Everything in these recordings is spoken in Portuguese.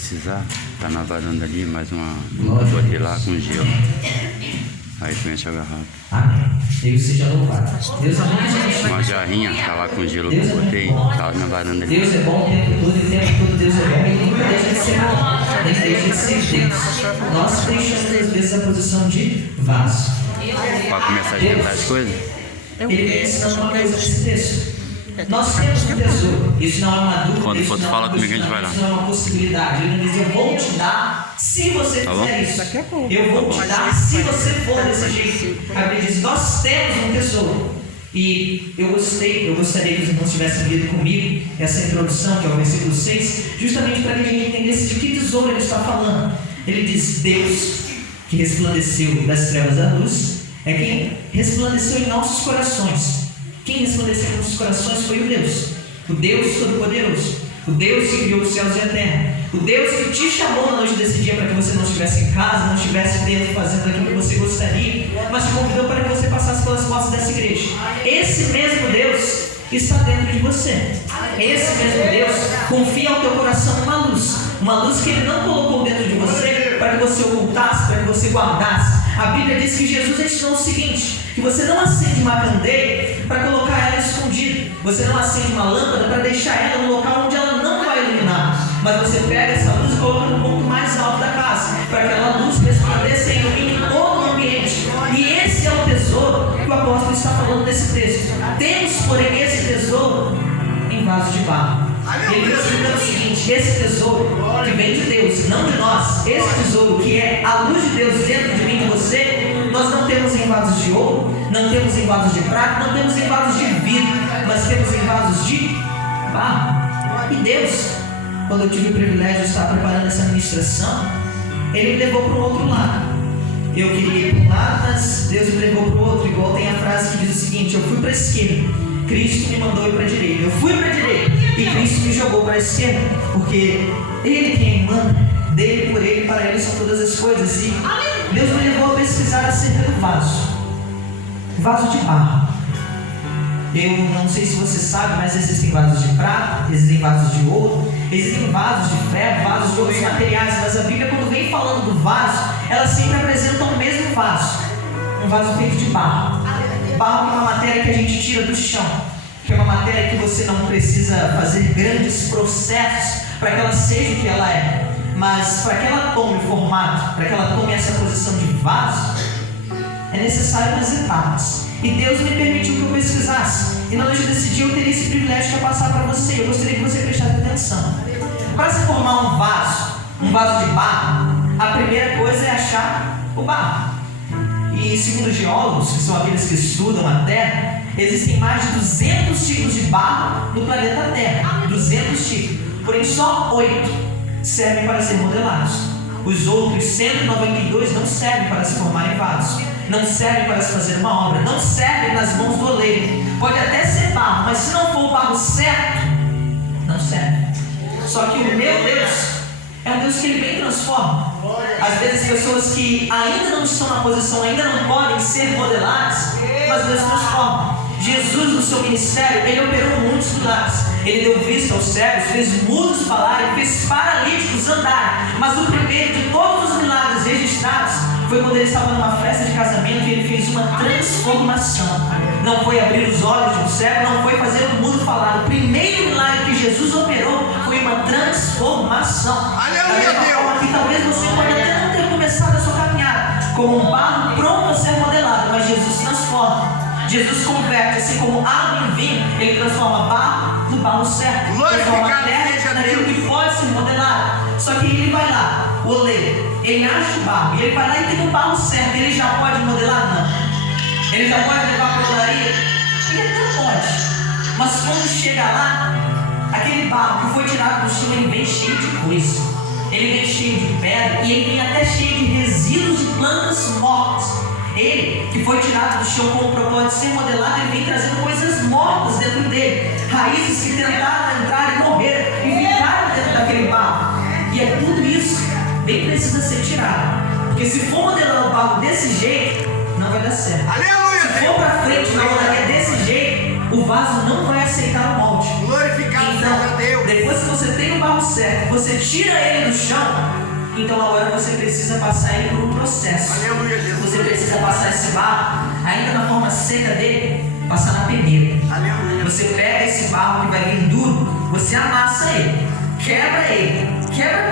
precisar, tá na varanda ali, mais uma. Eu botei lá com gelo. Aí tu enche a garrafa. Amém. Deus seja louvado. Deus abençoe gente. Uma jarrinha tá lá com gelo que eu botei, tá na varanda ali. Deus é bom o tempo todo, e o tempo todo Deus é bom. Ele nunca deixa de ser bom, nem deixa de ser Deus. Nós deixamos às vezes a posição de vaso. Pra começar a esquentar as coisas. Ele vem ensinando uma coisa nesse texto. Nós temos um tesouro. Isso não é uma dúvida. Quando for tu fala comigo, a gente vai lá. Isso não é uma possibilidade. Ele diz: eu vou te dar se você fizer isso. Eu vou te dar se você for desse jeito. A Bíblia diz: nós temos um tesouro. E eu gostaria que os irmãos tivessem lido comigo essa introdução, que é o versículo 6, justamente para que a gente entendesse de que tesouro ele está falando. Ele diz: Deus, que resplandeceu das trevas à luz, é quem resplandeceu em nossos corações. Quem resplandeceu em nossos corações foi o Deus Todo-Poderoso, o Deus que criou os céus e a terra, o Deus que te chamou na noite desse dia para que você não estivesse em casa, não estivesse dentro fazendo aquilo que você gostaria, mas te convidou para que você passasse pelas portas dessa igreja. Esse mesmo Deus está dentro de você. Esse mesmo Deus confia ao teu coração uma luz que Ele não colocou dentro de você para que você ocultasse, para que você guardasse. A Bíblia diz que Jesus ensinou o seguinte: que você não acende uma candeia para colocar ela escondida, você não acende uma lâmpada para deixar ela no local onde ela não vai iluminar, mas você pega essa luz e coloca no ponto mais alto da casa, para que aquela luz resplandeça e ilumine todo o ambiente. E esse é o tesouro que o apóstolo está falando nesse texto. Temos, porém, esse tesouro em vaso de barro. Ele está explicando o seguinte: esse tesouro que vem de Deus, não de nós, esse tesouro que é a luz de Deus dentro de mim e de você, nós não temos em vasos de ouro, não temos em vasos de prata, não temos em vasos de vidro, mas temos em vasos de barro. E Deus, quando eu tive o privilégio de estar preparando essa ministração, Ele me levou para o outro lado. Eu queria ir para um lado, mas Deus me levou para o outro. Igual tem a frase que diz o seguinte: eu fui para a esquerda, Cristo me mandou ir para a direita. Eu fui para a direita e Cristo me jogou para a esquerda, porque Ele quem manda, dele, por Ele, para Ele são todas as coisas. E Deus me levou a pesquisar acerca do vaso de barro. Eu não sei se você sabe, mas existem vasos de prata, existem vasos de ouro, existem vasos de ferro, vasos de outros materiais, mas a Bíblia, quando vem falando do vaso, ela sempre apresenta o mesmo vaso, um vaso feito de barro. Barro que é uma matéria que a gente tira do chão, que é uma matéria que você não precisa fazer grandes processos para que ela seja o que ela é, mas para que ela tome o formato, para que ela tome essa posição de vaso, é necessário umas etapas. E Deus me permitiu que eu pesquisasse, e na noite desse dia eu teria esse privilégio de passar para você. Eu gostaria que você prestasse atenção. Para se formar um vaso de barro, a primeira coisa é achar o barro. E segundo geólogos, que são aqueles que estudam a Terra, existem mais de 200 tipos de barro no planeta Terra. 200 tipos. Porém, só 8 servem para ser modelados. Os outros 192 não servem para se formar em vasos, não servem para se fazer uma obra, não servem nas mãos do oleiro. Pode até ser barro, mas se não for o barro certo, não serve. Só que o meu Deus é um Deus que Ele bem transforma. Às vezes pessoas que ainda não estão na posição, ainda não podem ser modeladas, mas Deus transforma. Jesus, no seu ministério, Ele operou muitos milagres. Ele deu vista aos cegos, fez mudos falarem, fez paralíticos andarem. Mas o primeiro de todos os milagres registrados foi quando ele estava numa festa de casamento e ele fez uma transformação. Não foi abrir os olhos de um cego, não foi fazer o mudo falar. O primeiro milagre que Jesus operou foi uma transformação. Aleluia, Deus! Que talvez você pode até não ter começado a sua caminhada como um barro pronto a ser modelado, mas Jesus transforma. Jesus converte, assim como água em vinho, Ele transforma barro no barro certo, transforma a terra naquilo que pode ser modelado. Só que Ele vai lá, o oleiro, Ele acha o barro, e Ele vai lá e tem o barro certo. Ele já pode modelar? Não. Ele já pode levar para a olaria? Ele até pode. Mas quando chega lá, aquele barro que foi tirado do chão, ele vem cheio de coisa. Ele vem cheio de pedra e ele vem até cheio de resíduos de plantas mortas. Ele, que foi tirado do chão com o propósito de ser modelado, ele vem trazendo coisas mortas dentro dele. Raízes que tentaram entrar e morreram e ficaram dentro daquele barro. E é tudo isso bem precisa ser tirado. Porque se for modelar o barro desse jeito, não vai dar certo. Aleluia! Se for para frente na olaria desse jeito, o vaso não vai aceitar o molde. Glorificado seja Então, Deus! depois que você tem o barro certo, certo, você tira ele do chão, então agora você precisa passar ele por um processo. Você precisa passar esse barro, ainda na forma seca dele, passar na peneira. Você pega esse barro que vai vir duro, você amassa ele, quebra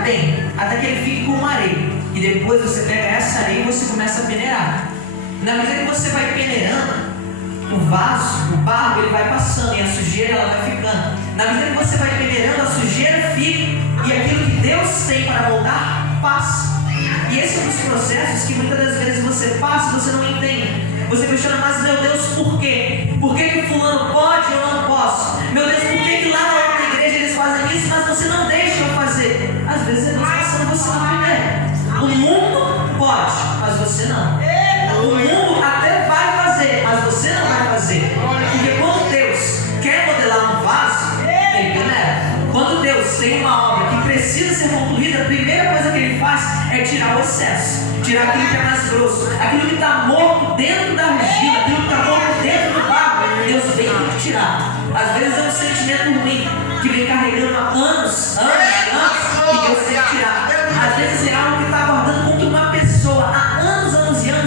bem, até que ele fique com uma areia. E depois você pega essa areia e você começa a peneirar. Na medida que você vai peneirando, o vaso, o barro, ele vai passando e a sujeira ela vai ficando. Na medida que você vai peneirando, a sujeira fica e aquilo que Deus tem para moldar, passa. E esse é um dos processos que muitas das vezes você passa e você não entende. Você questiona, mas meu Deus, por quê? Por que fulano pode e eu não posso? Meu Deus, por que lá na outra igreja eles fazem isso, mas você não deixa eu fazer? Às vezes é Deus passando você na primeira. O mundo pode, mas você não. O mundo até vai fazer, mas você não vai fazer. Porque quando Deus quer modelar um vaso, ele peneira. Quando Deus tem uma obra que precisa ser concluída, a primeira coisa que ele faz é tirar o excesso, tirar aquilo que é mais grosso, aquilo que está morto dentro da argila, aquilo que está morto dentro do barro. Deus vem tirar. Às vezes é um sentimento ruim que vem carregando há anos, e Deus tem que tirar. Às vezes é algo que está guardando contra uma pessoa há anos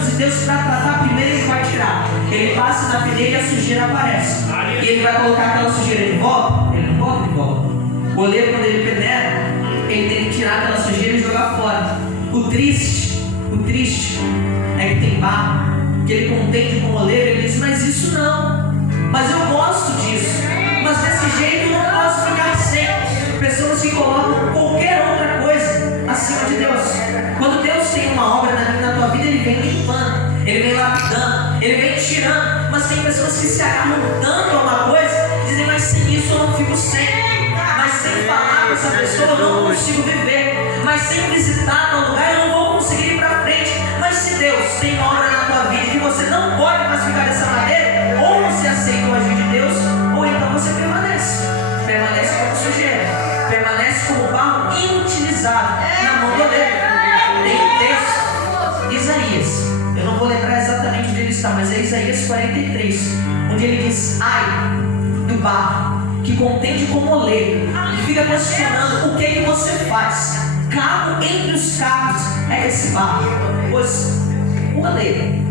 e Deus, para tratar primeiro, ele vai tirar. Ele passa na peneira e a sujeira aparece. E ele vai colocar aquela sujeira de volta? Ele não bota de volta. O oleiro, quando ele peneira, ele tem que tirar aquela sujeira e jogar fora. O triste é que tem barro, que ele contende com o oleiro, ele diz, mas isso não. Mas eu gosto disso. Mas desse jeito eu não posso ficar sem. Pessoas que colocam qualquer outra coisa acima de Deus. Quando Deus tem uma obra na tua vida, ele vem limpando, ele vem lapidando, ele vem tirando. Mas tem pessoas que se agarram tanto a uma coisa, dizem, mas sem isso eu não fico sem. Mas sem falar com essa pessoa eu não consigo viver. Mas sem visitar tal lugar eu não vou conseguir ir para frente. Mas se Deus tem uma obra na tua vida que você não pode mais ficar dessa maneira, ou você aceita o agir de Deus, ou então você permanece como sujeira, permanece como barro inutilizado na mão do oleiro. Tem um texto, Isaías, eu não vou lembrar exatamente onde ele está, mas é Isaías 43, onde ele diz, ai do barro que contende como oleiro, que fica questionando o que você faz. Carro entre os carros é esse barro, pois o oleiro,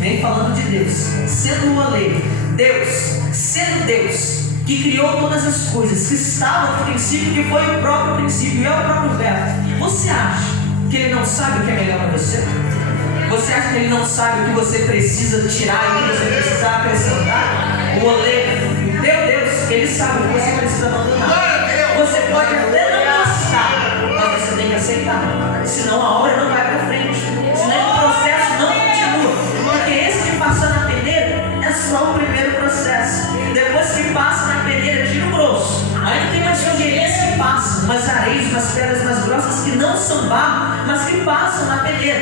vem falando de Deus, sendo o oleiro, Deus, sendo Deus, que criou todas as coisas, que estava no princípio, que foi o próprio princípio, e é o próprio verbo. Você acha que ele não sabe o que é melhor para você? Você acha que ele não sabe o que você precisa tirar e o que você precisa acrescentar? O oleiro, meu Deus, ele sabe o que você precisa abandonar. Você pode até não gostar, mas você tem que aceitar, senão a obra não vai para frente, senão o processo não continua. Porque esse de passar na peneira é só o primeiro processo. Depois que passa na peneira, tira o grosso. Ainda tem umas sujeirinhas que passam, umas areias, umas pedras mais grossas que não são barro, mas que passam na peneira.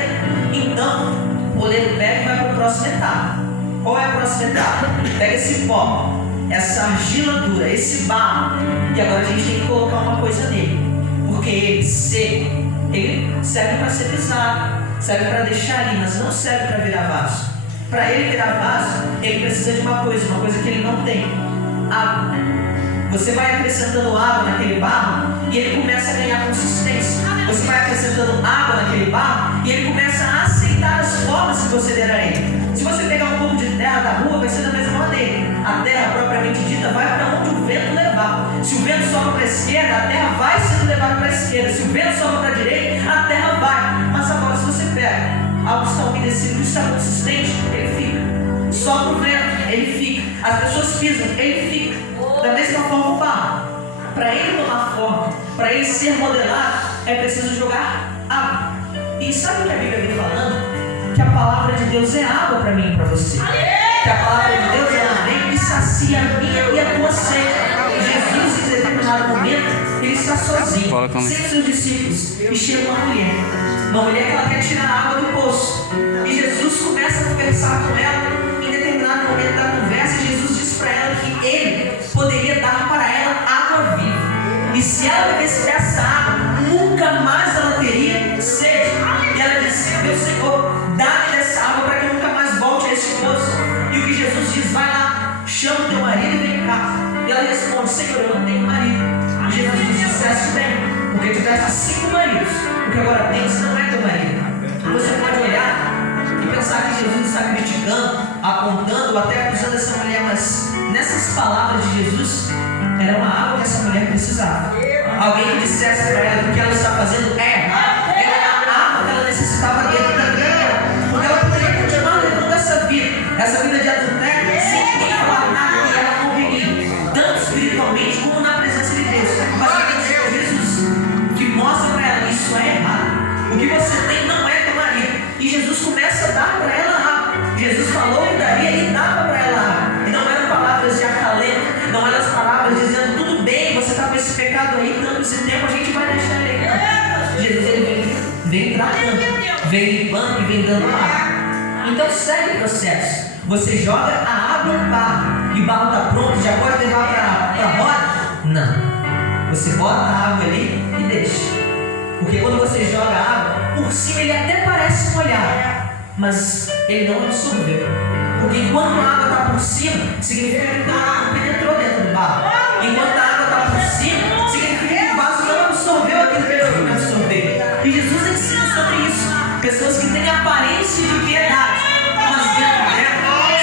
Então, o oleiro pega e vai para a próxima etapa. Qual é a próxima etapa? Pega esse pó, essa argila dura, esse barro, e agora a gente tem que colocar uma coisa nele. Porque ele seco, ele serve para ser pisado, serve para deixar ali, mas não serve para virar vaso. Para ele virar vaso, ele precisa de uma coisa que ele não tem: água. Você vai acrescentando água naquele barro e ele começa a ganhar consistência. Você vai acrescentando água naquele barro e ele começa a aceitar as formas que você der a ele. Se você pegar um pouco de terra da rua, vai ser da mesma maneira. A terra propriamente dita vai para onde o vento levar. Se o vento sopra para a esquerda, a terra vai sendo levada para a esquerda. Se o vento sopra para a direita, a terra vai. Mas agora, se você pega algo que está umedecido, que está consistente, ele fica. Sopra o vento, ele fica. As pessoas pisam, ele fica. Da mesma forma o barro. Para ele tomar forma, para ele ser modelado, é preciso jogar água. E sabe o que a Bíblia vem falando? Que a palavra de Deus é água para mim e para você. Que a palavra de Deus, ela vem e sacia a minha e a tua sede. Jesus, em determinado momento, ele está sozinho, sem os seus discípulos, e chega uma mulher que ela quer tirar a água do poço. E Jesus começa a conversar com ela. Em determinado momento da conversa, Jesus diz para ela que ele poderia dar para ela água viva. E se ela bebesse dessa água, nunca mais ela teria sede. E ela disse: meu Senhor, dá-me dessa água para que eu nunca mais volte a este poço. E o que Jesus diz: vai lá, chama o teu marido e vem cá. E ela responde: Senhor, eu não tenho marido. E Jesus diz: disseste bem, Porque tivesse 5 maridos, porque agora Deus não é teu marido. Você pode olhar e pensar que Jesus está criticando, apontando, ou até acusando essa mulher, mas nessas palavras de Jesus, era uma água que essa mulher precisava. Alguém que dissesse para ela que o que ela está fazendo é errado, era a água que ela necessitava dentro da vida dela, porque ela poderia continuar levando essa vida de adultério, sem ninguém falar nada e ela morreria, tanto espiritualmente como na presença de Deus. Mas é Jesus que mostra para ela: isso é errado, o que você tem não é teu marido. E Jesus começa a dar para ela água. Jesus falou que daria e dava para ela água. E não eram palavras de acalento, não eram as palavras dizendo: tudo bem, você está com esse pecado aí, tanto esse tempo a gente vai deixar ele aqui. Jesus, ele vem tratando, vem limpando e vem dando água. Então segue o processo. Você joga a água no barro, e o barro está pronto, já pode levar para a roda? Não. Você bota a água ali e deixa. Porque quando você joga a água, por cima ele até parece molhado, mas ele não absorveu. Porque enquanto a água está por cima, significa que a água penetrou dentro do barro. Enquanto a água está por cima, significa que o vaso não absorveu aquilo que ele tinha que absorver. E Jesus ensina sobre isso. Pessoas que têm aparência de piedade, mas dentro dela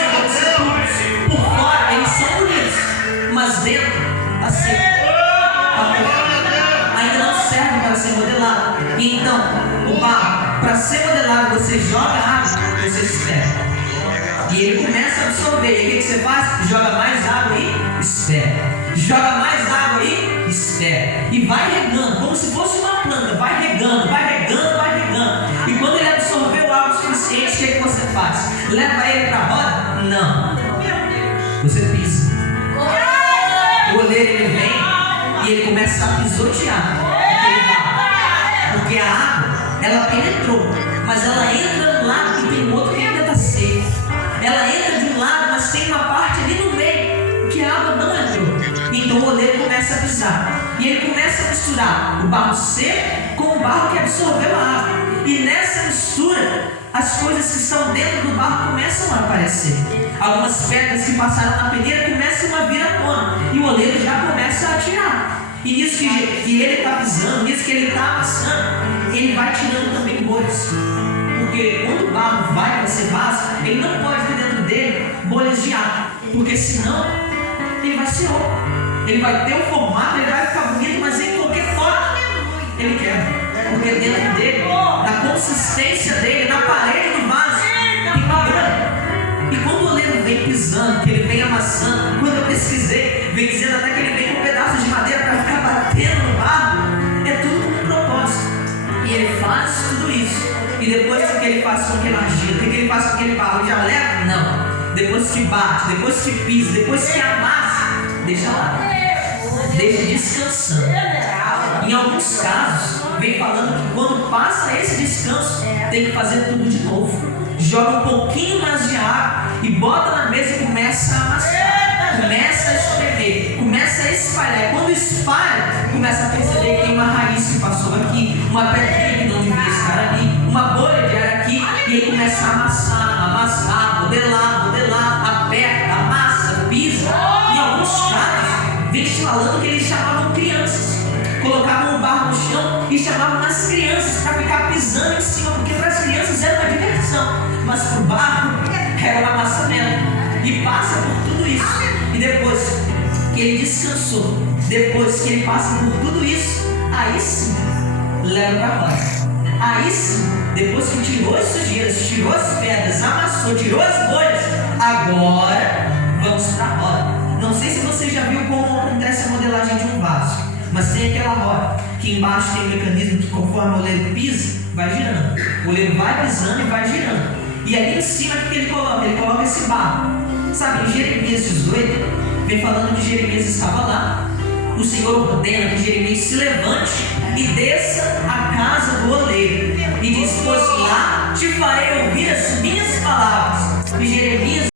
são obscuros. Por fora eles são bonitos, mas dentro a seca. Ainda não serve para ser modelado. Então, o barro, para ser modelado, você joga água, você espera. E ele começa a absorver. E o que você faz? Joga mais água e espera. Joga mais água e espera. E vai regando, como se fosse uma planta. Vai regando, vai regando, vai regando. E quando ele absorveu água suficiente, o que você faz? Leva ele para a roda? Não. Você pisa. O oleiro ele vem e ele começa a pisotear. Porque a água, ela penetrou, mas ela entra no lado e tem outro que ainda está seco. Ela entra de um lado, mas tem uma parte ali no meio que a água não entrou. Então o oleiro começa a pisar. E ele começa a misturar o barro seco com o barro que absorveu a água. E nessa mistura, as coisas que estão dentro do barro começam a aparecer. Algumas pedras que passaram na peneira começam a vir à tona. E o oleiro já começa a tirar. E nisso que ele está pisando, nisso que ele está amassando, ele vai tirando também bolhas. Porque quando o barro vai para ser vaso, ele não pode ter dentro dele bolhas de água. Porque senão, ele vai ser oco. Ele vai ter o formato, ele vai ficar bonito, mas em qualquer forma, ele quebra. Porque dentro dele, na consistência dele, na parede do vaso, tem uma bolha. E quando o oleiro vem pisando, que ele vem amassando, quando eu pesquisei, vem dizendo até que ele vem com um pedaço de madeira para ficar batendo no barro, é tudo com um propósito. E ele faz tudo isso. E depois que ele faz com aquela argila, o que ele faz com aquele barro? Ele já leva? Não. Depois que bate, depois que pisa, depois que amassa, deixa lá. Deixa descansando. Em alguns casos, vem falando que quando passa esse descanso, tem que fazer tudo de novo. Joga um pouquinho mais de água e bota na mesa e começa a amassar. Começa a espremer, começa a espalhar. E quando espalha, começa a perceber que tem uma raiz que passou aqui, uma pedrinha que não devia estar ali, uma bolha de ar aqui. E ele começa a amassar, amassar, modelar, aperta, amassa, pisa. Em alguns casos, vem falando que eles chamavam crianças. Colocavam o barro no chão e chamavam as crianças para ficar pisando em cima, porque para as crianças era uma diversão, mas para o barro era um amassamento. E passa por tudo isso. E depois que ele descansou, depois que ele passa por tudo isso, aí sim, leva para a roda. Aí sim, depois que tirou as sujeiras, tirou as pedras, amassou, tirou as bolhas, agora vamos para a roda. Não sei se você já viu como acontece a modelagem de um vaso. Mas tem aquela roda, que embaixo tem um mecanismo que conforme o oleiro pisa, vai girando. O oleiro vai pisando e vai girando. E ali em cima, o que ele coloca? Ele coloca esse barro. Sabe, em Jeremias 18, vem falando que Jeremias estava lá. O Senhor ordena que Jeremias se levante e desça à casa do oleiro. E diz, pois lá te farei ouvir as minhas palavras. E Jeremias